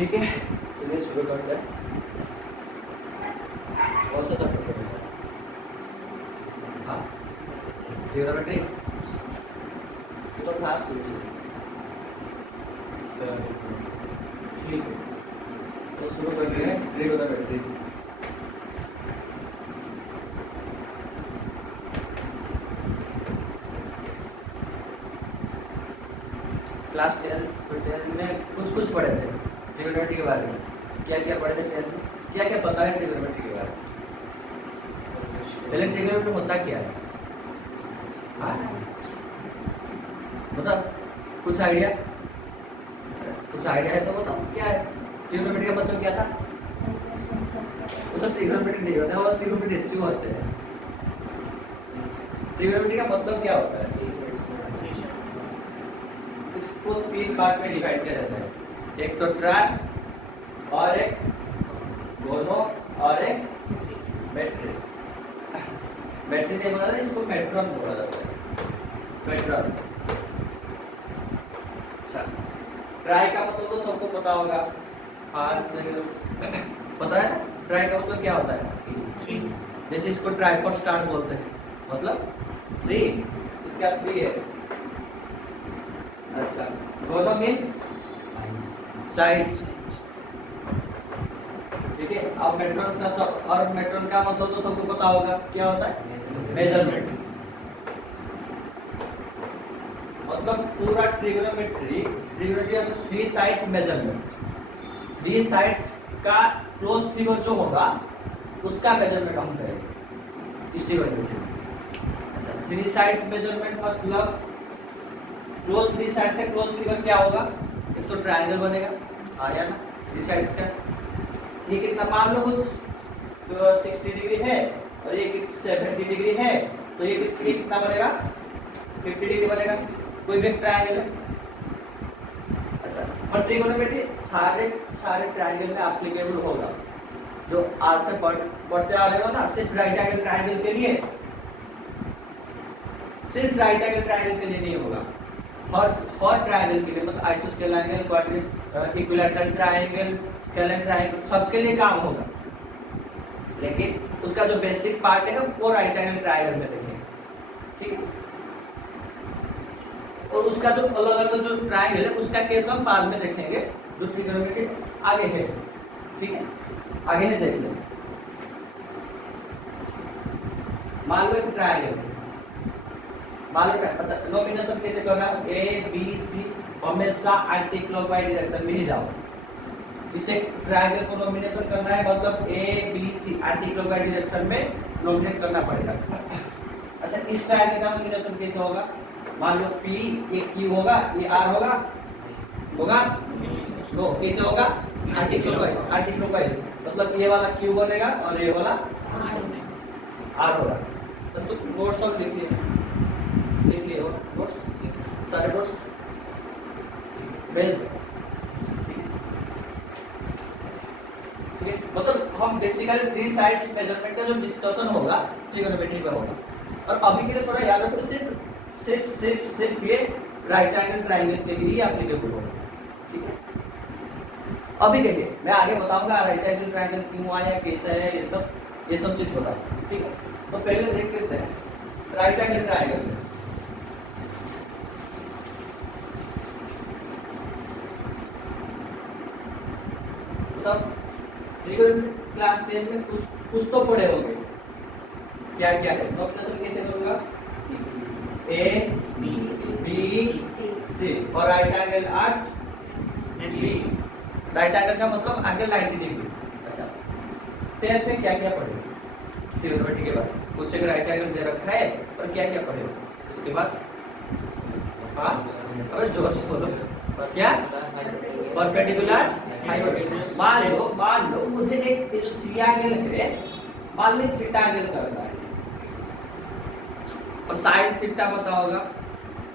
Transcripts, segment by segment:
ठीक है, चलिए शुरू करते हैं। कौन सा चैप्टर पढ़ेंगे? हाँ, ट्रिग्नोमेट्री ये तो था शुरू से। ठीक है, तो शुरू करते हैं ट्रिग्नोमेट्री। क्लास 10 में कुछ पढ़े थे ट्रिग्नोमेट्री के बारे में। क्या क्या पढ़े थे 10 में? क्या क्या पता है ट्रिग्नोमेट्री के बारे में? पहले ट्रिग्नोमेट्री होता क्या है? हाँ, बताओ, कुछ आइडिया है तो बताओ क्या है ट्रिग्नोमेट्री का मतलब? क्या था? मतलब ट्रिग्नोमेट्री नहीं होता है और ट्रिग्नोमेट्री रेशियो होते हैं। ट्रिग्नोमेट्री का मतलब क्या होता है? इसको 3 पार्ट में डिवाइड किया जाता है। एक तो ट्राय और एक गोनो और एक मेट्रिक। मेट्रिक नहीं बोला था, इसको मेट्रॉन बोला जाता है। मेट्रॉन। अच्छा, ट्राय का मतलब तो सबको पता होगा। पता है ट्राय का मतलब क्या होता है? जैसे इसको ट्राइपॉड स्टार बोलते हैं, मतलब 3, इसका 3 है। अच्छा, गोनो मीन्स साइड्स। ठीक है, अब मेट्रॉन का और मेट्रॉन का मतलब तो सबको पता होगा क्या होता है? मेजरमेंट। मतलब पूरा ट्रिग्नोमेट्री 3 साइड्स मेजरमेंट। 3 साइड्स का क्लोज फिगर जो होगा उसका मेजरमेंट हम करेंगे इस ट्रिग्नोमेट्री में। अच्छा, 3 साइड्स मेजरमेंट मतलब क्लोज 3 साइड से क्लोज फिगर क्या होगा? एक तो ट्रायंगल बनेगा, आया ना 3 साइड्स का। ये कितना, मान लो कुछ 60 डिग्री है और ये 70 डिग्री है, तो ये कितना बनेगा? 50 डिग्री बनेगा। कोई भी एक ट्रायंगल है। अच्छा, और ट्रिग्नोमेट्री सारे ट्रायंगल में एप्लीकेबल होगा। जो आज से पढ़ते आ रहे हो ना, सिर्फ राइट एंगल ट्रायंगल के लिए, सिर्फ राइट एंगल ट्रायंगल के लिए नहीं होगा, हर ट्रायंगल के लिए, मतलब आइसोस्केल angle, quadrant, equilateral triangle, scalene triangle, सबके लिए काम होगा। लेकिन उसका जो बेसिक पार्ट है वो राइट एंगल ट्रायंगल में देखेंगे। ठीक है, और उसका जो अलग अलग जो ट्रायंगल है उसका केस हम बाद में देखेंगे, जो ट्रिग्नोमेट्री आगे है। ठीक है, आगे है, देख लो। मान लो एक ट्रायंगल है, अच्छा, नोमिनेशन कैसे करना है? ए बी सी हमेशा एंटी क्लॉकवाइज डायरेक्शन में ही जाओ। इसे ट्रायंगल को नोमिनेशन करना है, मतलब A B C anticlockwise direction में नोमिनेट करना पड़ेगा। अच्छा, इस ट्रायंगल का नोमिनेशन कैसे होगा? मान लो P ये Q होगा, ये R होगा, नो कैसे होगा? एंटी क्लॉकवाइज, मतलब ये वाला Q बनेगा और ये वाला R होगा। बस तो नोट्स सब लिख लिए हो, नोट्स सारे नोट्स भेज दो। ठीक है, मतलब हम बेसिकली 3 साइड्स मेजरमेंट का जो डिस्कशन होगा ट्रिग्नोमेट्री पे होगा। और अभी के लिए थोड़ा याद रखो, सिर्फ ये राइट एंगल ट्रायंगल के लिए ही एप्लीकेबल होगा। ठीक है, अभी के लिए मैं आगे बताऊंगा राइट एंगल ट्रायंगल क्यों आया, कैसा है, ये सब चीज बताऊंगा। ठीक है, तो पहले देख लेते हैं राइट एंगल ट्रायंगल। मतलब क्लास 10 में कुछ तो पढ़े होंगे। क्या क्या है? नोटेशन कैसे करूंगा? ए बी सी और right angle at B. Right angle का मतलब एंगल 90 डिग्री। अच्छा, 10th में क्या क्या पढ़े ट्रिग्नोमेट्री के बाद? कुछ एक राइट एंगल दे रखा है और क्या क्या पढ़े? उसके बाद हाँ, और जोर से बोलो, क्या? Perpendicular hypotenuse. मान लो मुझे एक जो सी एंगल है, मान लो थीटा एंगल करना है और साइन थीटा पता होगा।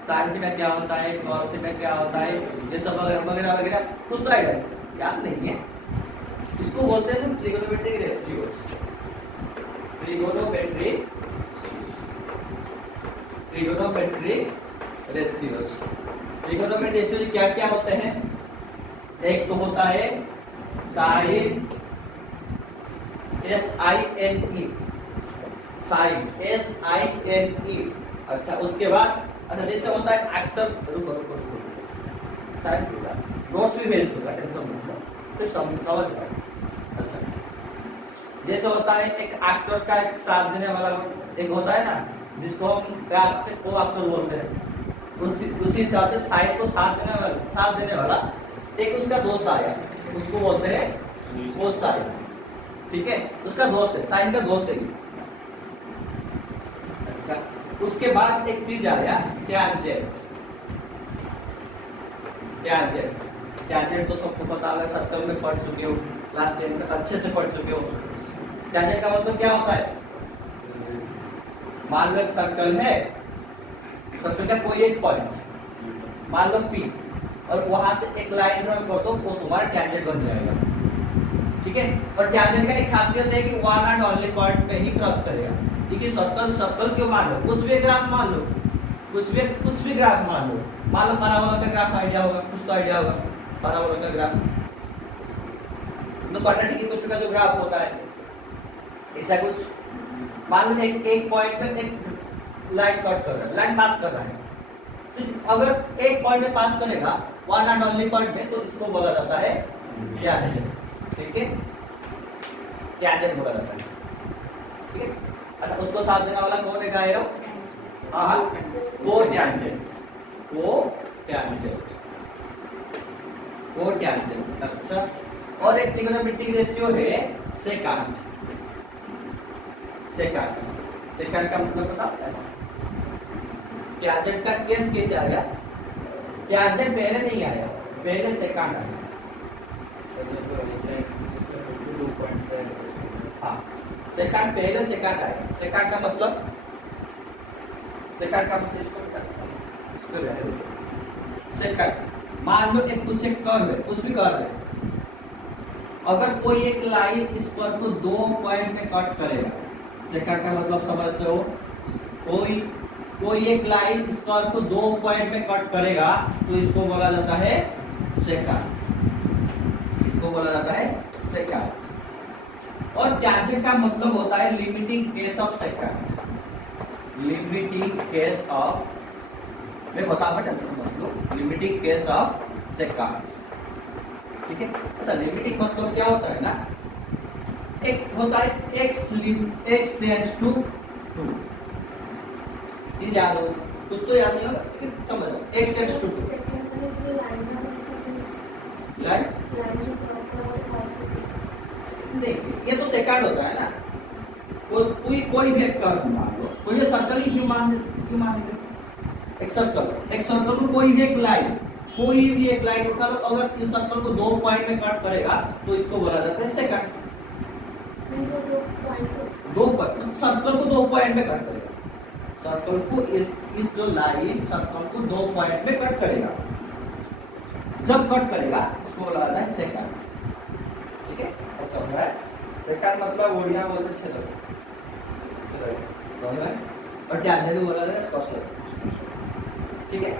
साइन थीटा क्या होता है, कॉस थीटा क्या होता है, ये सब वगैरह वगैरह कुछ तो आइडिया याद नहीं है। इसको बोलते हैं trigonometric ratios. Trigonometric ratios. Trigonometric ratios क्या क्या होते हैं? एक तो होता है साइन, SINE, साइन, SINE। अच्छा उसके बाद, अच्छा जैसे होता है एक्टर, रुको नोट्स भी भेज दूंगा, टेंशन मत लो, सिर्फ समझ रहा है। अच्छा जैसे होता है एक एक्टर का एक साथ देने वाला एक होता है ना, जिसको हम प्यार से को एक्टर बोलते हैं, उसी हिसाब से साइन को साथ देने वाला एक उसका दोस्त आया, उसको बोलते हैं वो साइन, ठीक है, उसका दोस्त है, साइन का दोस्त है। अच्छा उसके बाद एक चीज आया टैंजेंट। टैंजेंट तो सबको पता है, सर्कल में पढ़ चुके हो, क्लास 10 तक अच्छे से पढ़ चुके हो। टैंजेंट का मतलब क्या होता है? मान लो एक सर्कल है, सर्कल का कोई एक पॉइंट मान लो P, और वहां से एक लाइन ड्रॉ कर दो, वो तुम्हारा टैंजेंट बन जाएगा, ठीक है। और टैंजेंट का एक खासियत है कि वन एंड ओनली पॉइंट पे ही क्रॉस करेगा, ठीक है। सर्कल क्यों मान लो, कुछ भी ग्राफ मान लो, कुछ भी ग्राफ मान लो पैराबोला का ग्राफ आइडिया होगा, कुछ तो आइडिया होगा पैराबोला का ग्राफ, तो क्वाड्रेटिक इक्वेशन का जो ग्राफ होता है ऐसा कुछ। मान लो एक पॉइंट पे एक लाइन कट कर रहा है, लाइन पास कर रहा है, सिर्फ अगर एक पॉइंट में पास करेगा वन एंड ओनली पॉइंट में, तो इसको बोला जाता है टैंजेंट, ठीक है, टैंजेंट बोला जाता है, ठीक है। अच्छा उसको साथ देने वाला कौन है गाया? हाँ वो टैंजेंट। अच्छा और एक ट्रिग्नोमेट्रिक रेशियो है सेकंड। सेकंड का मतलब पता है? टैंजेंट का केस कैसे आया? टैंजेंट पहले नहीं आया, पहले सेकंड आया। हाँ सेकंड पहले सेकंड आया। सेकंड का मतलब इसको सेकंड मान लो एक कुछ एक कर्व है, कुछ भी कर्व है, अगर कोई एक लाइन इस कर्व को दो पॉइंट में कट करेगा, सेकंड का मतलब समझते हो, कोई एक लाइन इस कर्व को दो पॉइंट में कट करेगा तो इसको बोला जाता है सेकंड, इसको बोला जाता है सेकंड। और टैंजेंट का मतलब होता है limiting case of second, limiting case of, मैं बताऊंगा टेंशन मत लो, लिमिटिंग केस ऑफ सेकंड, ठीक है। अच्छा लिमिटिंग मतलब क्या होता है ना, एक होता है x टेंड्स टू 2, चीज याद हो, कुछ तो याद नहीं होगा लेकिन समझ लो, x टेंड्स टू 2 लाइन ये तो सेकंड होता है ना, कोई भी एक कर्व मान लो, कोई भी सर्कल ही क्यों मान एक सर्कल को कोई भी एक लाइन उठा लो, अगर इस सर्कल को दो पॉइंट में कट करेगा तो इसको बोला जाता है सेकंड। सर्कल को दो पॉइंट में कट करेगा, सर्कल को इस जो लाइन सर्कल को दो पॉइंट में कट करेगा, जब कट करेगा इसको बोला जाता है सेकंड, ठीक है। ऐसा होता है सेकंड मतलब ओडिया बोलते क्षेत्र, और टैंजेंट बोला जाता है स्पर्शक, ठीक है,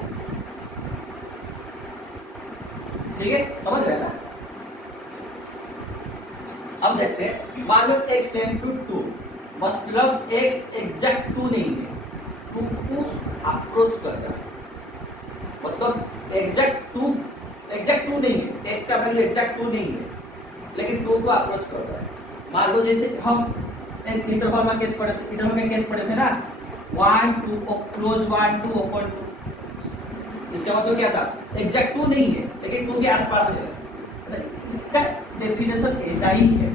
ठीक है, समझ रहे हैं ना। अब देखते हैं, मान लो x टेंड टू 2, मतलब x एग्जैक्ट 2 नहीं है, 2 को अप्रोच करता है, मतलब एग्जैक्ट 2 नहीं है, x का वैल्यू एग्जैक्ट 2 नहीं है, लेकिन 2 को अप्रोच करता है। मान लो जैसे हम एक इंटरवल में केस पढ़े थे ना, 1 2 क्लोज 1 2 ओपन 2, इसका मतलब क्या था, एग्जैक्ट 2 नहीं है लेकिन 2 के आसपास है। इसका डेफिनेशन ऐसा ही है,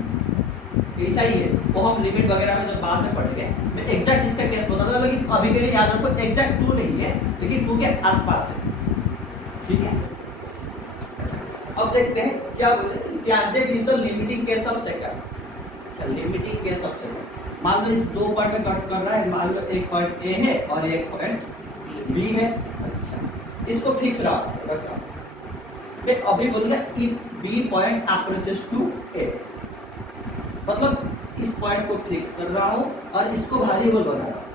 वो हम लिमिट वगैरह में जब बाद में पढ़ेंगे, मैं एग्जैक्ट इसका केस बता दूंगा, लेकिन अभी के लिए याद रखो एग्जैक्ट 2 नहीं है लेकिन 2 के आसपास है, ठीक है। अच्छा अब देखते हैं क्या बोले, tangent is the limiting case of second. अच्छा लिमिटिंग केस ऑफ सेकंड, मान लो इस दो पॉइंट में कट कर रहा है, मान लो एक पॉइंट ए है और एक पॉइंट बी है। अच्छा इसको फिक्स रखा, मैं अभी बोलूंगा if B point approaches to A, मतलब इस पॉइंट को फिक्स कर रहा हूं और इसको वेरिएबल बना रहा हूं।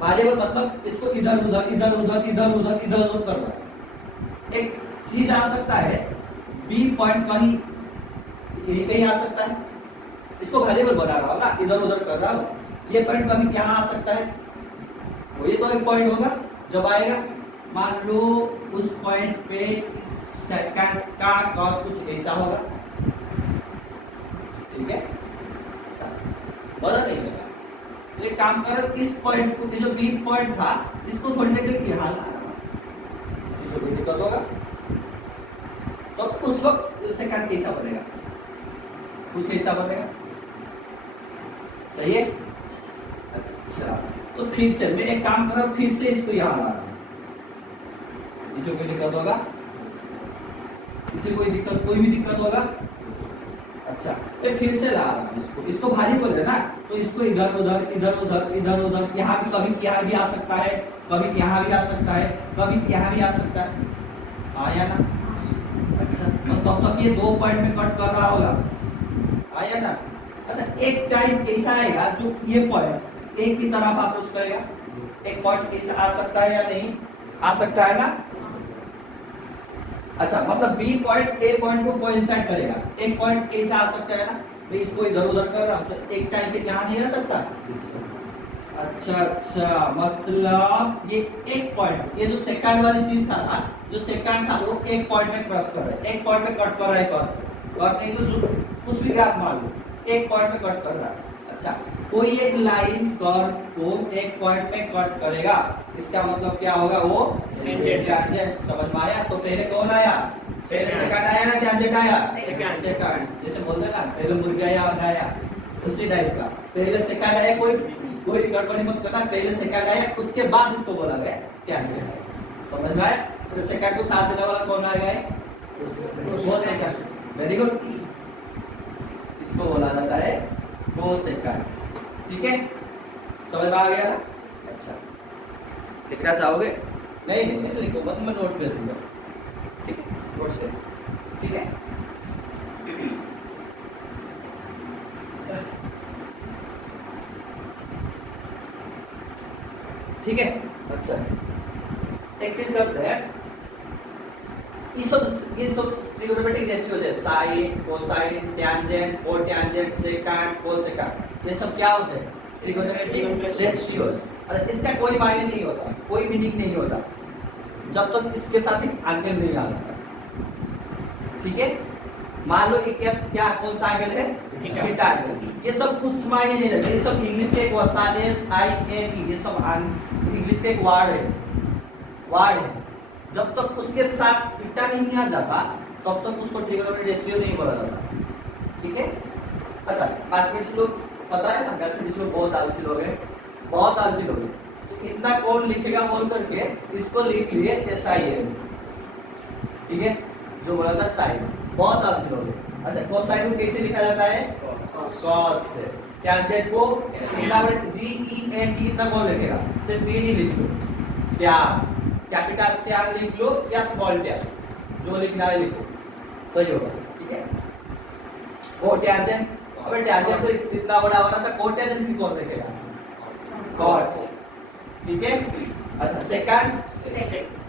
वेरिएबल मतलब इसको इधर उधर कर रहा है। एक चीज आ सकता है बी पॉइंट कहीं यही कहीं आ सकता है, इसको वेरिएबल बना रहा हूँ ना, इधर उधर कर रहा हूँ, ये पॉइंट कभी यहाँ आ सकता है, वही तो एक पॉइंट होगा जब आएगा। मान लो उस पॉइंट पे सेकंड का और कुछ ऐसा होगा, ठीक है, बदल नहीं होगा। तो एक काम करो, इस पॉइंट को, जो बी पॉइंट था इसको थोड़ी देर के लिए यहाँ ला, इसको कोई दिक्कत होगा तो उस वक्त सेकंड कैसा बनेगा, कुछ ऐसा बनेगा, सही है। अच्छा तो फिर से मैं एक काम कर रहा हूँ, फिर से इसको यहाँ ला रहा हूँ, इसको कोई दिक्कत होगा, इसे कोई दिक्कत, कोई भी दिक्कत होगा। अच्छा मैं फिर से ला रहा हूँ इसको, इसको भारी बोल रहे ना, तो इसको इधर उधर इधर उधर इधर उधर, यहाँ भी कभी यहाँ भी आ सकता है, कभी यहाँ भी आ सकता है, कभी यहाँ भी आ सकता है, आया ना। अच्छा तो तब तक ये दो पॉइंट में कट कर रहा होगा, आया ना। अच्छा एक टाइम ऐसा आएगा जो ये पॉइंट एक की तरफ अप्रोच करेगा, एक पॉइंट ऐसा आ सकता है या नहीं आ सकता है ना। अच्छा मतलब बी पॉइंट ए पॉइंट को कोइंसाइड करेगा, एक पॉइंट ऐसा आ सकता है ना, मैं इसको इधर उधर कर रहा हूँ तो एक टाइम पे यहाँ नहीं आ सकता। अच्छा मतलब ये एक पॉइंट, ये जो सेकंड वाली चीज था ना, जो सेकंड था वो एक पॉइंट में क्रॉस कर रहा है, एक पॉइंट में कट कर रहा है, और नहीं तो कुछ भी ग्राफ मान लो एक पॉइंट में कट कर रहा है। अच्छा कोई एक लाइन कर्व को एक पॉइंट में कट करेगा, इसका मतलब क्या होगा, वो टैंजेंट, समझ में आया। तो पहले कौन आया, पहले सेकंड आया ना, टैंजेंट आया सेकंड, जैसे बोलते ना पहले मुर्गी आया अंडा आया, उसी टाइप का पहले सेकंड आया, कोई गड़बड़ी मत करना, पहले सेकंड आया उसके बाद इसको बोला गया टैंजेंट, समझ में आया। तो सेकंड को साथ देने वाला कौन आ गया, वो सेकंड, वेरी गुड, इसको बोला जाता है वो सेकंड, ठीक है, समझ में आ गया ना। अच्छा लिखना चाहोगे, नहीं नहीं नहीं लिखो मत, मैं नोट कर दूंगा, ठीक है, नोट से, ठीक है। ठीक है अच्छा एक चीज करते हैं, ये सब ट्रिग्नोमेट्रिक रेशियोज है, sine cosine tangent cotangent secant cosecant, ये सब क्या होते हैं, ट्रिग्नोमेट्रिक रेशियोज। अरे इसका कोई मायने नहीं होता, कोई मीनिंग नहीं होता जब तक इसके साथ एक एंगल नहीं आ जाता, ठीक है। मान लो कि क्या कौन सा एंगल है, थीटा एंगल, ये सब कुछ मायने नहीं रखते, ये सब इंग्लिश के एक वर्ड है, SIN, ये सब इंग्लिश के एक वर्ड है। जब तक उसके साथ थीटा नहीं आ जाता तब तक उसको ट्रिग्नोमेट्रिक रेशियो नहीं बोला जाता, ठीक है। अच्छा मैथमेटिक्स लोग पता है ना, मैथमेटिक्स लोग बहुत आलसी लोग हैं, बहुत आलसी लोग हैं, तो इतना कौन लिखेगा बोल करके इसको लिख लिए SIN, ठीक है, जो बोला था साइन, बहुत आलसी लोग हैं। अच्छा कोसाइन को कैसे लिखा जाता है, cos से, टैंजेंट को इतना बड़े GENT इतना कौन लिखेगा, सिर्फ P नहीं लिख लो, क्या कैपिटल टैन लिख लो या स्मॉल टैन, जो लिखना है लिखो, सही होगा, ठीक है। कोटैंजेंट, अबे टैंजेंट तो इतना बड़ा हो रहा था, कोटैंजेंट भी कौन लिखेगा, कॉट, ठीक है। अच्छा सेकंड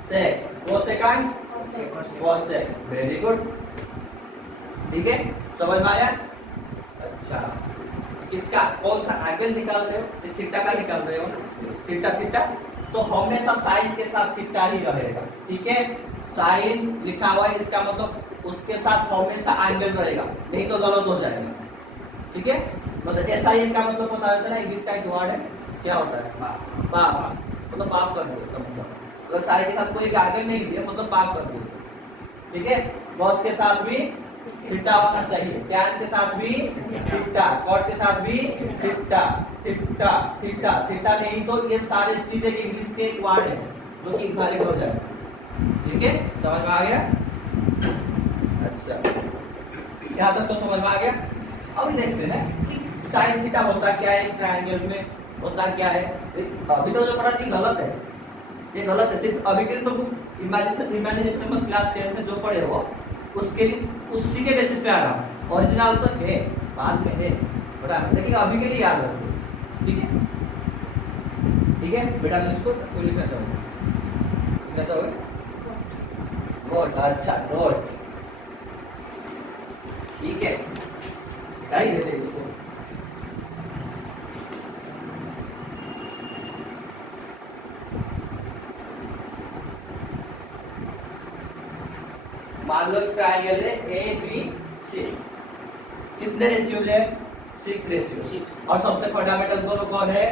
सेक, कोसेकंड कोसेक, वेरी गुड, ठीक है, समझ में आया। अच्छा किसका कौन सा एंगल निकाल रहे हो, थीटा का निकाल रहे हो, थीटा तो हमेशा साइन के साथ थीटा ही रहेगा, ठीक है। साइन लिखा हुआ है इसका मतलब उसके साथ हमेशा एंगल रहेगा, नहीं तो गलत हो जाएगा, ठीक है। मतलब SIN का मतलब पता होता है ना, इंग्लिश का एक वर्ड है, क्या होता है, पाप, मतलब पाप कर दो, समझ जाओ। अगर साइन के साथ कोई एंगल नहीं दिया मतलब पाप कर दो, ठीक है। कॉस के साथ भी थीटा होना चाहिए, टैन के साथ भी थीटा, कॉट के साथ भी थीटा, थीटा थीटा थीटा नहीं तो ये सारे चीजें इंग्लिश के एक वर्ड है जो कि इनवैलिड हो जाए, ठीक है, समझ में आ गया। अच्छा यहाँ तक तो समझ में आ गया। अभी देखते हैं कि साइन थीटा होता क्या है, ट्रायंगल में होता क्या है। अभी तो जो पढ़ा थी गलत है, ये गलत है, सिर्फ अभी के लिए तो इमेजिनेशन में क्लास 10 में जो पढ़े हो उसके लिए उसी के बेसिस पे आ रहा, ओरिजिनल तो है बाद में है बेटा, लेकिन अभी के लिए याद रखो, ठीक है, ठीक है बेटा। इसको कोई लिखना चाहोगे, नोट, अच्छा नोट, ठीक है। मिटा ही देते इसको। मान लो ट्रायंगल है ए बी सी, कितने रेशियो है? 6 रेशियो। और सबसे फंडामेंटल दोनों कौन है?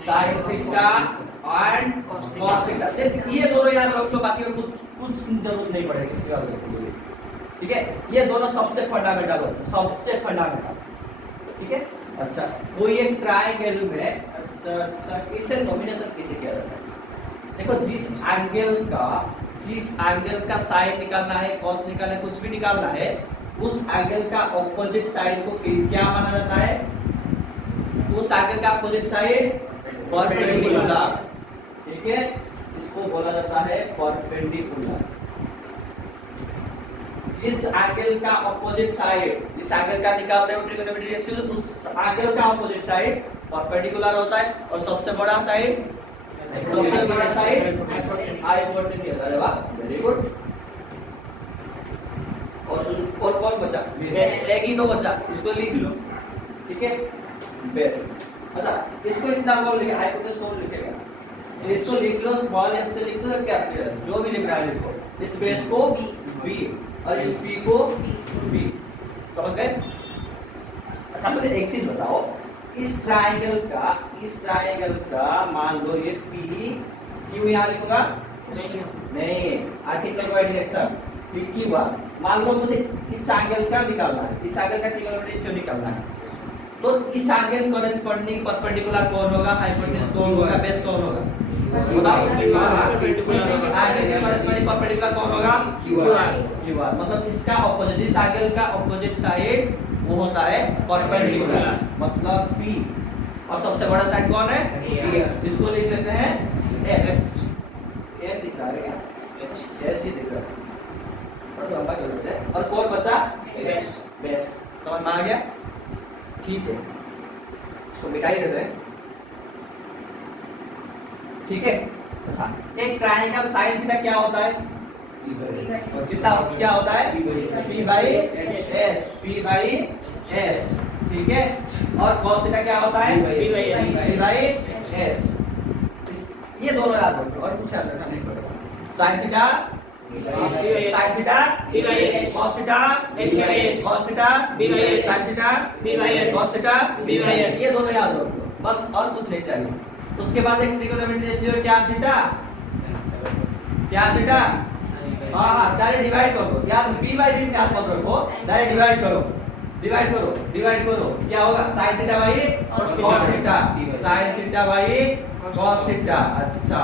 Sine theta and cos theta. सिर्फ ये दोनों याद रख लो, बाकी और कुछ जरूरत नहीं पड़ेगी इसके याद रखने की। ठीक है, ये दोनों सबसे फंडामेंटल होते हैं, सबसे फंडामेंटल। ठीक है, अच्छा कोई एक ट्रायंगल में अच्छा इसे नॉमिनेशन कैसे किया जाता है? देखो, जिस एंगल का साइन निकालना है, कॉस निकालना है, कुछ भी निकालना है, उस एंगल का ऑपोजिट साइड को क्या माना जाता है? उस एंगल का ऑपोजिट साइड परपेंडिकुलर। ठीक है, इसको बोला जाता है परपेंडिकुलर। जिस एंगल का ऑपोजिट साइड, जिस एंगल का निकाल रहे हो ट्रिग्नोमेट्री रेशियो, उस एंगल का ऑपोजिट साइड परपेंडिकुलर होता है। और सबसे बड़ा साइड हाइपोटेन्यूज। अरे वाह, वेरी गुड। और कौन बचा? बेस। एक ही तो बचा, इसको लिख लो। ठीक है, बेस। अच्छा, इसको इतना बोल लिखा, हाइपोटेन्यूज कौन लिखेगा? इसको लिख लो, स्मॉल एच से लिख लो, कैपिटल जो भी लिख रहा है लिखो। इस बेस को बी और इस पी को बी। समझ गए? अच्छा, मुझे एक चीज बताओ, इस ट्रायंगल का मान लो ये पी क्यों यहाँ लिखूंगा? नहीं, article by direction P Q R. मान लो मुझे इस एंगल का निकालना है, इस एंगल का ट्रिग्नोमेट्री रेशियो निकालना है, तो इस एंगल कॉरेस्पॉन्डिंग परपेंडिकुलर कौन होगा? हाइपोटेन्यूज कौन होगा? बेस कौन होगा? बताओ। एंगल के कॉरेस्पॉन्डिंग परपेंडिकुलर कौन होगा? Q R. मतलब इसका ऑपोजिट, जिस एंगल का ऑपोजिट साइड वो होता है परपेंडिकुलर, मतलब P। और सबसे बड़ा साइड कौन है? इसको लिख लेते हैं H। H दिख रहा है क्या? H ही दिख रहा है, और लंबा कर लेते हैं। और कौन बचा? बेस। समझ में आ गया? ठीक है, इसको मिटा ही देते हैं। ठीक है, अच्छा एक ट्रायंगल साइन थीटा क्या होता है? कितना क्या होता है? P by H. ठीक है, और कॉस थीटा क्या होता है? P by H. ये दोनों याद रखो, और कुछ याद रखना नहीं पड़ेगा। Sine theta cos theta cos theta sine theta cos theta, ये दोनों याद रखो बस, और कुछ नहीं चाहिए। उसके बाद एक ट्रिग्नोमेट्री रेशियो टैन थीटा, हाँ डायरेक्ट डिवाइड कर दो यार, p बाई d याद मत रखो, डायरेक्ट डिवाइड करो, क्या होगा? sin theta by cos theta, sin theta by cos theta. अच्छा,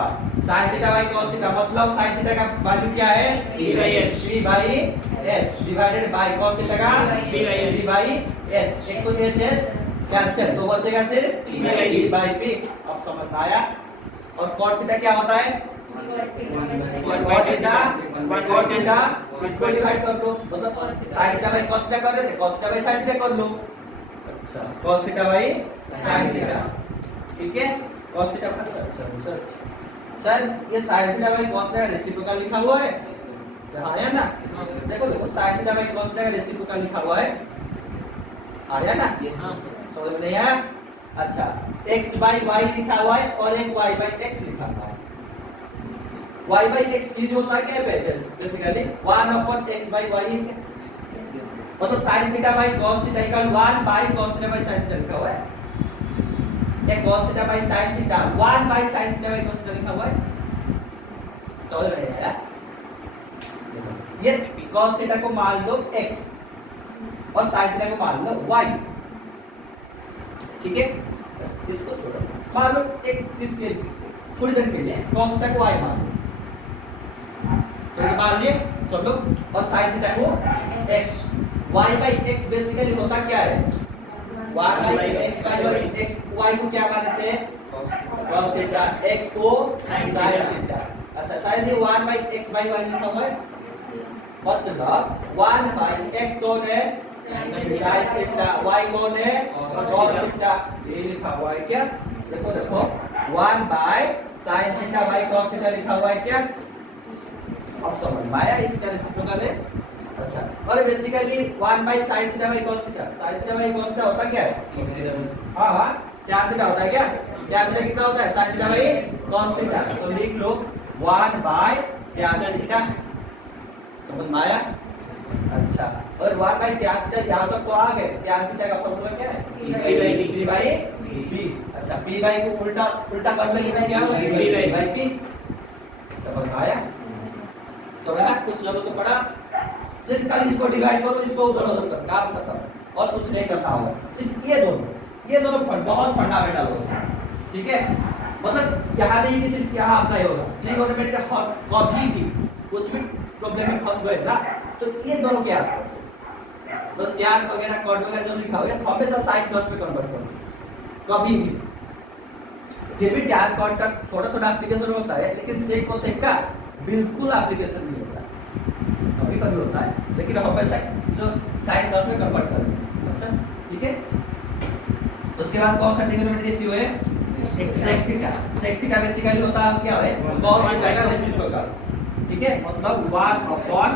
sin theta by cos theta मतलब sin थीटा का वैल्यू क्या है? p by h divided by cos theta का p बाई h। एक तो h कैंसिल, तो बचेगा सिर्फ p बाई p। अब समझ में आया? और cos थीटा क्या होता है? cot थीटा इसको डिवाइड कर लो, मतलब sin theta by cos theta कर रहे थे, cos theta by sin theta कर लो। अच्छा, cos theta by sin theta. ठीक है, cos थीटा का सर ये sin theta by cos theta reciprocal लिखा हुआ है, हाँ है ना? देखो sin theta by cos theta का रेसिप्रोकल लिखा हुआ है, आया ना? समझ में नहीं आया? अच्छा, x बाई y लिखा हुआ है और एक y बाई x लिखा हुआ है। y बाई x चीज होता है क्या? बेसिकली 1/x बाई y, मतलब sin theta by cos theta equal 1 by cos theta by sin theta लिखा हुआ है। ये cos theta by sin theta 1 by sin theta by cos theta लिखा हुआ है। समझ में आया? ये cos थीटा को मान लो x और sin थीटा को मान लो y। ठीक है, इसको छोड़ो, मान लो एक चीज के लिए थोड़ी देर के लिए cos थीटा को y मान लो, तो मान लिए सब लोग, और sin थीटा को x। y by x basically होता क्या है? 1 by x by x, y को क्या मानते हैं? cos थीटा, x को sin थीटा। अच्छा, शायद ये 1 बाई x बाई y लिखा हुआ है, मतलब 1 बाई x कौन है? sin थीटा, y कौन है? cos theta. ये लिखा हुआ है क्या? देखो 1 by sin theta by cos theta लिखा हुआ है क्या? अब समझ में आया? इसका रेसिप्रोकल है। अच्छा, और basically 1 by sin theta by cos theta, sin theta by cos theta होता क्या है? हाँ हाँ tan थीटा होता है क्या? tan थीटा कितना होता है? sin theta by cos theta. तो लिख लो 1 बाई tan थीटा। समझ में आया? अच्छा, और 1 बाई tan थीटा यहाँ तक तो आ गए। tan थीटा का फॉर्मूला क्या है? p by b। अच्छा, p बाई को उल्टा उल्टा कर लेंगे तो क्या होगा? p by p। समझ में आया? समझ में कुछ जरूरत से पड़ा? सिर्फ कल इसको डिवाइड करो, इसको उधर उधर कर, काम खत्म। और कुछ नहीं करना होगा, सिर्फ ये दोनों बहुत फंडामेंटल होता है। ठीक है, मतलब यहाँ नहीं कि सिर्फ यहाँ अप्लाई होगा। ट्रिगोनोमेट्री का कभी भी कुछ भी प्रॉब्लम में फंस गए ना, तो ये दोनों क्या है, बस tan वगैरह cot वगैरह जो लिखा हुआ है हमेशा sin cos पे कन्वर्ट करो कभी भी। फिर भी tan cot का थोड़ा थोड़ा एप्लीकेशन होता है, लेकिन sec को sec का बिल्कुल एप्लीकेशन नहीं होता है। कभी कभी होता है, लेकिन हमेशा जो sin cos में कन्वर्ट करेंगे। अच्छा ठीक है, उसके बाद कौन सा ट्रिगोनोमेट्री रेशियो है? sec theta. sec theta basically होता है क्या है? cos थीटा का रेसिप्रोकल। ठीक है, मतलब 1 अपॉन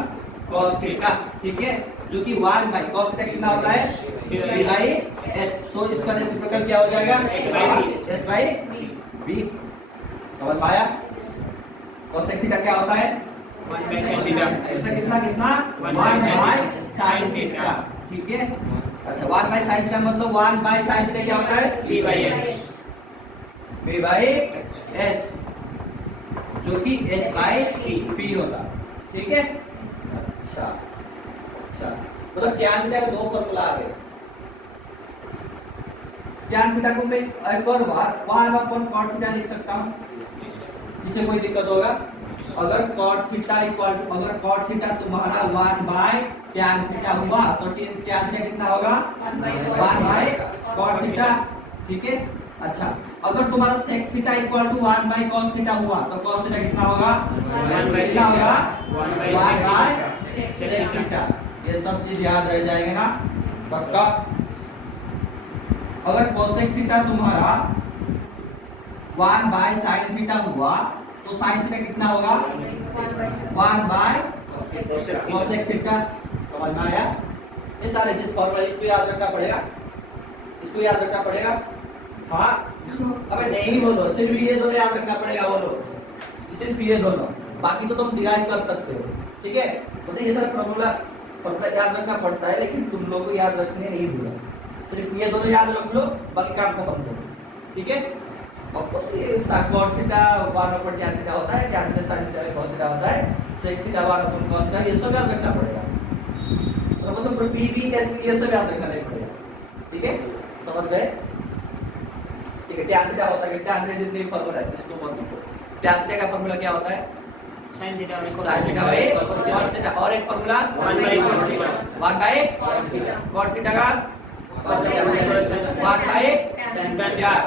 cos थीटा। ठीक है, जो कि 1 बाई cos थीटा कितना होता है? p by h। तो इसका रेसिप्रोकल क्या हो जाएगा? h by b। समझ में आया? cos थीटा क्या होता है? 1 बाई sin थीटा। कितना कितना? 1 बाई sin थीटा। ठीक है, अच्छा 1 बाई sin थीटा मतलब 1 बाई sin थीटा क्या होता है? p by h। p by h, जो कि h बाई p होता है। ठीक है, अच्छा अच्छा, मतलब tan थीटा का दो फॉर्मूला आ गए। tan थीटा को मैं एक और बार 1 अपॉन cot थीटा लिख सकता हूँ, इससे कोई दिक्कत होगा? अगर cot थीटा इक्वल टू, अगर cot थीटा तुम्हारा 1 बाय tan थीटा हुआ तो tan थीटा कितना होगा? 1 बाय cot थीटा। ठीक है, अच्छा अगर तुम्हारा sec theta equal to 1 by cos theta हुआ तो cos थीटा कितना होगा? 1 होगा 1 बाय sec थीटा। ये सब चीज याद रह जाएगा ना पक्का? अगर cosec थीटा तुम्हारा 1 बाय sin थीटा हुआ तो sin थीटा कितना होगा? 1 बाय cosec थीटा। समझ में आया? ये सारे चीज फॉर्मूला इसको याद रखना पड़ेगा, इसको याद रखना पड़ेगा। हाँ अबे नहीं बोलो, सिर्फ ये दोनों याद रखना पड़ेगा, बोलो सिर्फ ये दोनों, बाकी तो तुम डिराइव कर सकते हो। ठीक है, मतलब ये सारा फॉर्मूला याद रखना पड़ता है, लेकिन तुम लोग को याद रखने नहीं भूलना, सिर्फ ये दोनों याद रख लो, बाकी काम खत्म करो। ठीक है, ऑफकोर्स ये cot theta 1 upon tan theta होता है, tan theta sin theta cos theta होता है, sec theta 1 upon cos theta, ये सब याद रखना पड़ेगा। तो मतलब p b कैसे ये सब याद रखना नहीं पड़ेगा। ठीक है, समझ गए? ठीक है, tan थीटा होता है, tan थीटा जितने भी फॉर्मूला है इसको मत लिखो। tan थीटा का फॉर्मूला क्या होता है? sin theta by cos sin theta by cos theta. और एक formula 1 by cos theta. 1 by cos theta. cot theta का cos theta by sin 1 by tan tan।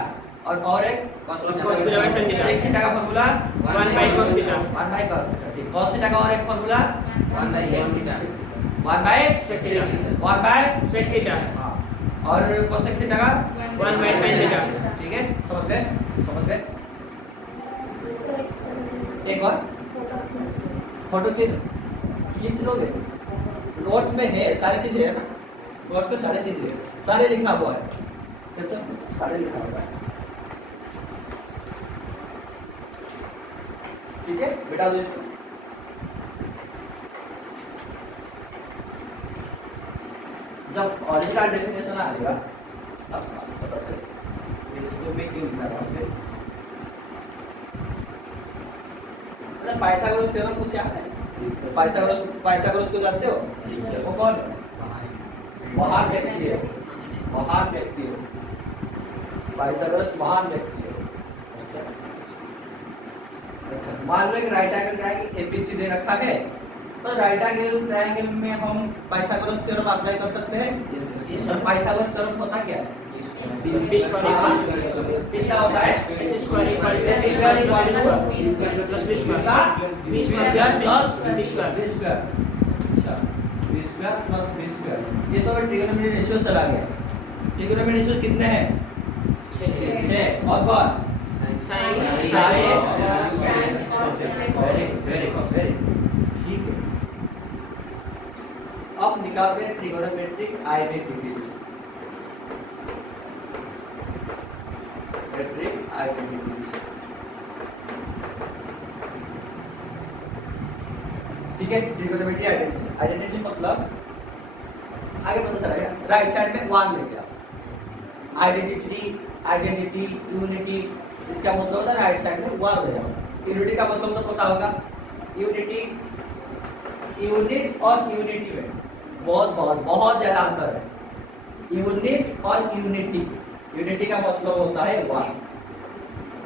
और एक cos theta by sin theta. sec theta का formula 1 by cos theta. 1 by cos theta. ठीक, cos theta का और एक formula 1 by sin theta. 1 by sec theta. 1 by sec theta. हाँ, और cosec theta का 1 बाई sin थीटा। ठीक है, समझ गए? समझ गए? एक बार फोटो खींच लोगे? नोट्स में है, सारी चीजें है ना, नोट्स में सारी चीजें है, सारे लिखा हुआ है। अच्छा, सारे लिखा हुआ है। ठीक है, बेटा दो इसको। जब ओरिजिनल डेफिनेशन आएगा तब पता चलेगा इसको मैं क्यों लिखा रहा हूँ। मतलब पाइथागोरस थ्योरम कुछ याद है? पाइथागोरस को जानते हो? वो कौन है? महान व्यक्ति है, महान व्यक्ति है पाइथागोरस, महान व्यक्ति है। अच्छा अच्छा, मान लो एक राइट एंगल ट्रायंगल एबीसी दे रखा है, तो राइट एंगल ट्रायंगल में हम पाइथागोरस थ्योरम अप्लाई कर सकते हैं। इस पाइथागोरस थ्योरम होता क्या है? b स्क्वायर कितना होता है? h square equal to h square equal to b square plus b square b square plus b square. b square. अच्छा, b square plus b square. ये तो ट्रिगोनोमेट्री रेशियो चला गया। ट्रिगोनोमेट्री रेशियो कितने हैं? 6 और कौन? sin वेरी ठीक है। अब निकालते हैं ट्रिगोनोमेट्रिक आइडेंटिटीज। ठीक है, ट्रिगोनोमेट्रिक आइडेंटिटी मतलब आगे पता चलेगा। राइट साइड में 1 लेके आओ। आइडेंटिटी यूनिटी, इसका मतलब होता है राइट साइड में 1 ले जाओ। यूनिटी का मतलब तो पता होगा। यूनिटी, यूनिट और यूनिटी में बहुत ज्यादा अंतर है। यूनिट और यूनिटी, यूनिटी का मतलब होता है 1।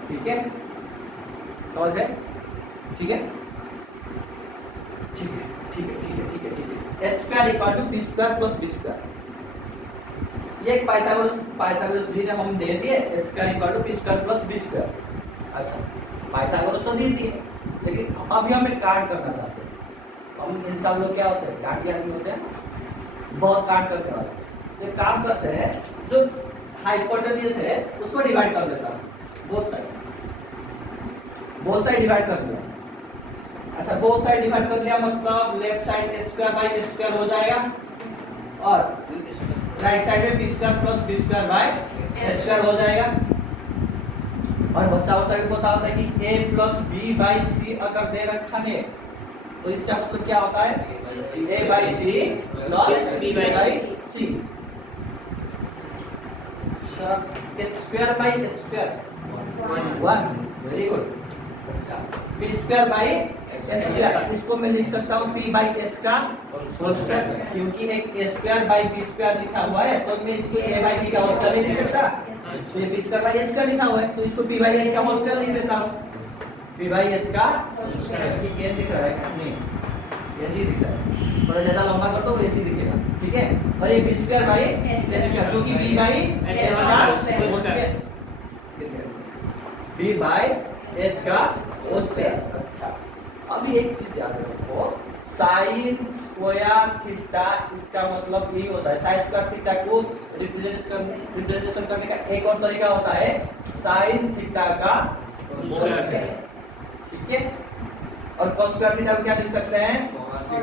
ठीक है, समझ गए? ठीक है, ठीक है, ठीक है, ठीक है, ठीक है, ठीक है। h square equal to b square plus b square, ये एक पाइथागोरस थ्योरम हम दे दिए। h square equal to b square plus b square. अच्छा, पाइथागोरस तो दे दिए, लेकिन अभी हम एक काट करना चाहते हैं। हम इंसान लोग क्या होते हैं, काटिया नहीं होते हैं, बहुत काट करने वाले। तो काम करते हैं, जो हाइपोटेन्यूज है उसको डिवाइड कर लेता हूँ, बोथ साइड डिवाइड कर लिया। अच्छा, बोथ साइड डिवाइड कर लिया मतलब left side h square by h square हो जाएगा, और राइट साइड में b square plus b square by h square हो जाएगा। और बच्चा को पता होता है कि a plus b by c अगर दे रखा है तो इसका मतलब क्या होता है, a by c plus b by c। अच्छा, h square by h square 1, very good. अच्छा, b square by h square, इसको मैं लिख सकता हूँ p बाई h का होल स्क्वायर, क्योंकि एक a square by b square लिखा हुआ है तो मैं इसको a बाई b का होल स्क्वायर नहीं लिख सकता। इसलिए b स्क्वायर बाई h का लिखा हुआ है तो इसको p बाई h का होल स्क्वायर लिख लेता हूँ। p बाई h का होल स्क्वायर, ये दिख रहा है नहीं, h ही दिख रहा है, थोड़ा ज्यादा लंबा कर दो h ही दिखेगा। ठीक है, और ये b square by h square जो कि b बाई h का whole square, b by h का होल स्क्वायर। अच्छा, अभी एक चीज याद रखो, साइन स्क्वायर थीटा, इसका मतलब ये होता है, साइन स्क्वायर थीटा को रिप्रेजेंटेशन करने का एक और तरीका होता है साइन थीटा का स्क्वायर। ठीक है, और cos स्क्वायर थीटा को क्या लिख सकते हैं,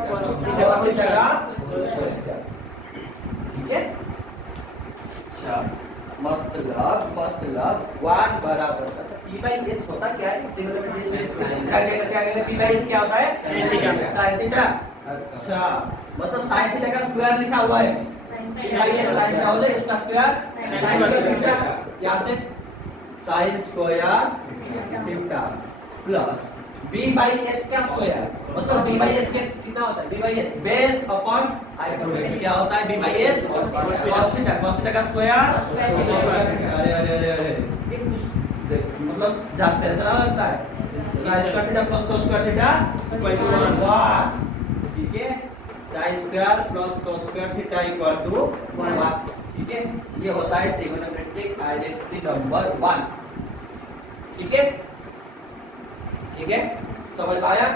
cos थीटा का स्क्वायर। ठीक है, अच्छा, मतलब 1 बराबर, अच्छा p बाई h होता क्या है, ट्रिगोनोमेट्री से क्या कहेंगे, p बाई h क्या होता है, sin थीटा। अच्छा, मतलब sin थीटा का स्क्वायर लिखा हुआ है, p by h sin theta हो जाए, इसका स्क्वायर sin थीटा, यहां से sin square theta plus b by h का स्क्वायर, मतलब b बाई h कितना होता है, b by h base upon hypotenuse, क्या होता है b by h cos theta का स्क्वायर। अरे अरे अरे अरे, ये कुछ मतलब जानते हैं, ऐसा लगता है sin square theta plus cos square theta equal to 1। ठीक है, sin square plus cos square theta equal to 1। ठीक है, ये होता है ट्रिगोनोमेट्रिक आइडेंटिटी नंबर 1। ठीक है, ठीक है, समझ में आया,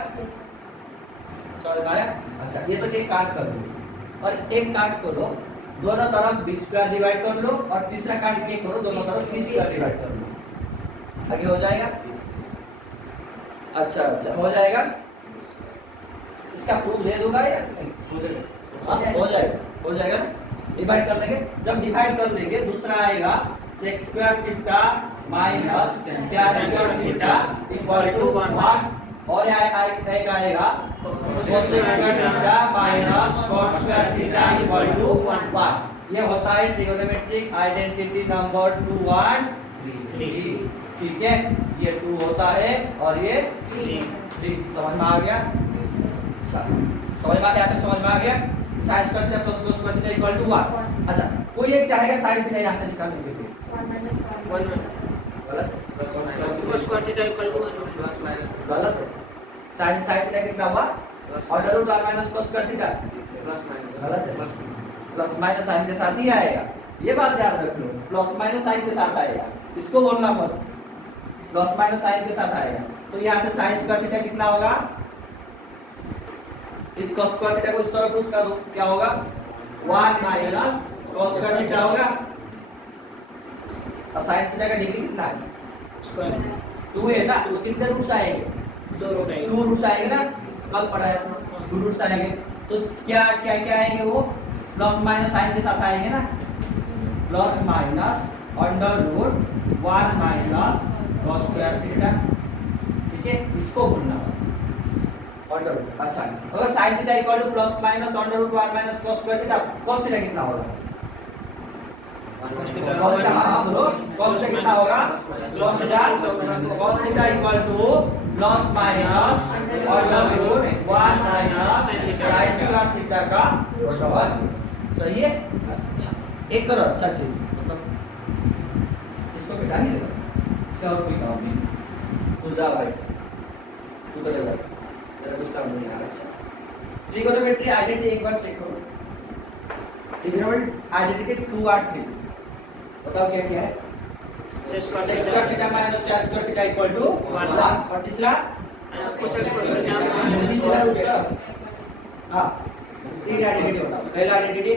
समझ में आया। अच्छा, ये तो एक काट कर दो और एक काट करो, दोनों तरफ b स्क्वायर डिवाइड कर लो, और तीसरा काट ये करो, दोनों तरफ b स्क्वायर डिवाइड कर लो, आगे हो जाएगा। अच्छा अच्छा, हो जाएगा, इसका प्रूफ दे दूंगा या नहीं, हो जाएगा, हो जाएगा ना, डिवाइड कर लेंगे। जब डिवाइड कर लेंगे दूसरा आएगा sec square theta minus tan square theta equal to 1, और एक आएगा cos square theta minus cos square theta equal to 1। ये होता है ट्रिगोनोमेट्रिक आइडेंटिटी नंबर 2 1 3। ठीक है, ये 2 होता है और ये 3। समझ में आ गया, समझ में आ गया, समझ में आ गया। sin square theta plus cos square theta equal to 1। अच्छा, कोई एक चाहेगा sin थीटा यहां से निकालने के लिए, 1 गलत, cos square theta equal to 1 plus minus गलत है। sin थीटा कितना हुआ, under root r minus cos square theta, गलत है, प्लस माइनस साइन के साथ ही आएगा, ये बात याद रख लो, प्लस माइनस साइन के साथ आएगा, इसको बोलना मत, प्लस माइनस साइन के साथ आएगा। तो यहाँ से sin स्क्वायर थीटा कितना होगा, इस cos स्क्वायर थीटा को इस तरफ पुश कर दो, क्या होगा 1 माइनस cos स्क्वायर थीटा होगा, और sin थीटा का डिग्री कितना है, स्क्वायर 2 है ना, तो कितने रूट्स आएंगे, 2 रूट आएंगे, 2 रूट्स आएंगे ना, कल पढ़ाया 2 रूट्स आएंगे, तो क्या क्या क्या आएंगे वो प्लस माइनस साइन के साथ आएंगे ना, plus minus under root 1 minus cos square theta, ठीक है, इसको बोलना अंडर रूट। अच्छा, अगर sine theta equal to plus minus under root 1 minus cos square theta, cos theta कितना होगा? कॉस थीटा, हाँ बोलो, कॉस थीटा कितना होगा? Cos theta equal to plus minus under root 1 minus sine square theta का वर्ग। सही है? अच्छा, एक करो अच्छा चीज, मतलब इसको बिठा नहीं देगा, इसका और कोई काम नहीं, तू जा भाई, तू चले जा, तेरा कुछ काम नहीं है। अच्छा, ट्रिगोनोमेट्री आइडेंटिटी एक बार चेक करो। ट्रिगोनोमेट्री आइडेंटिटी 2 और 3, बताओ क्या क्या है? Sec square theta minus tan square theta equal to 1, और तीसरा कोसेक स्क्वायर थीटा हां, तीन आइडेंटिटी बताओ। पहला आइडेंटिटी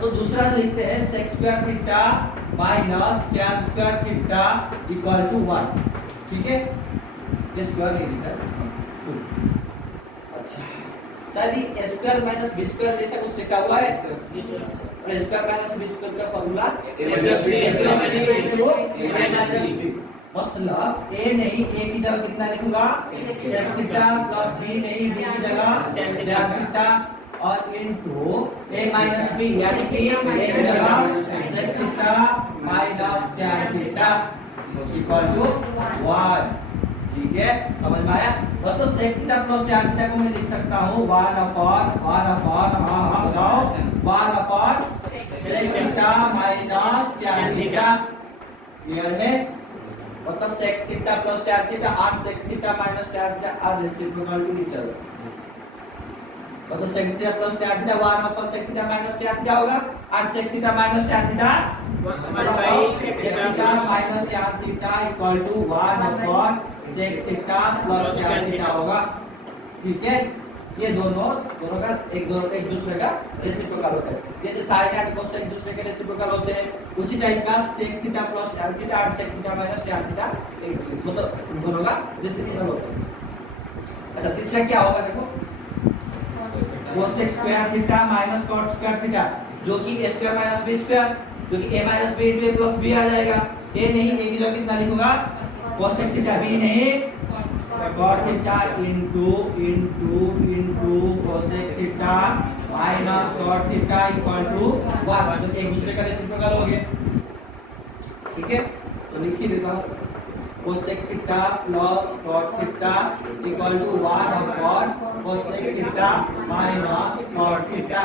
तो दूसरा लिखते हैं sec square theta minus tan square theta equal to 1, ठीक है, ये स्क्वायर नहीं लिखा है। अच्छा, शायद ये स्क्वायर माइनस बी स्क्वायर जैसा कुछ लिखा हुआ है, और स्क्वायर माइनस बी स्क्वायर का फार्मूला मतलब a नहीं, a की जगह कितना लिखूंगा? sec थीटा प्लस b नहीं, b की जगह tan थीटा और इनटू a माइनस b, यानी कि a की जगह sec theta minus tan theta equal to 1, ठीक है, समझ में आया? तो sec theta plus tan theta को मैं लिख सकता हूँ 1 upon sec theta minus tan theta. Clear है? मतलब sec theta plus tan theta और sec theta minus tan theta are reciprocal to each other. मतलब sec theta plus tan theta 1 upon sec theta minus tan theta होगा, और sec theta minus tan theta 1 by sec theta minus tan theta equal to 1 upon sec theta plus tan theta होगा, ठीक है। ये दोनों का एक दूसरे का रेसिप्रोकल होता है, जैसे sin और cos एक दूसरे के रेसिप्रोकल होते हैं, उसी टाइप का sec theta plus tan theta और sec theta minus tan theta एक मतलब इन दोनों का रेसिप्रोकल होता है। अच्छा, तीसरा क्या होगा देखो, cosec square theta minus cot square theta, जो कि a square minus b square, जो कि a माइनस b into a plus b आ जाएगा। a नहीं, a की जगह कितना लिखूंगा? cosec थीटा, b नहीं cot theta into cosec theta minus cot theta equal to 1, जो एक दूसरे का रेसिप्रोकल हो गए, ठीक है। तो लिख ही देता हूं, cosec theta plus cot theta equal to 1 upon cosec theta minus cot theta.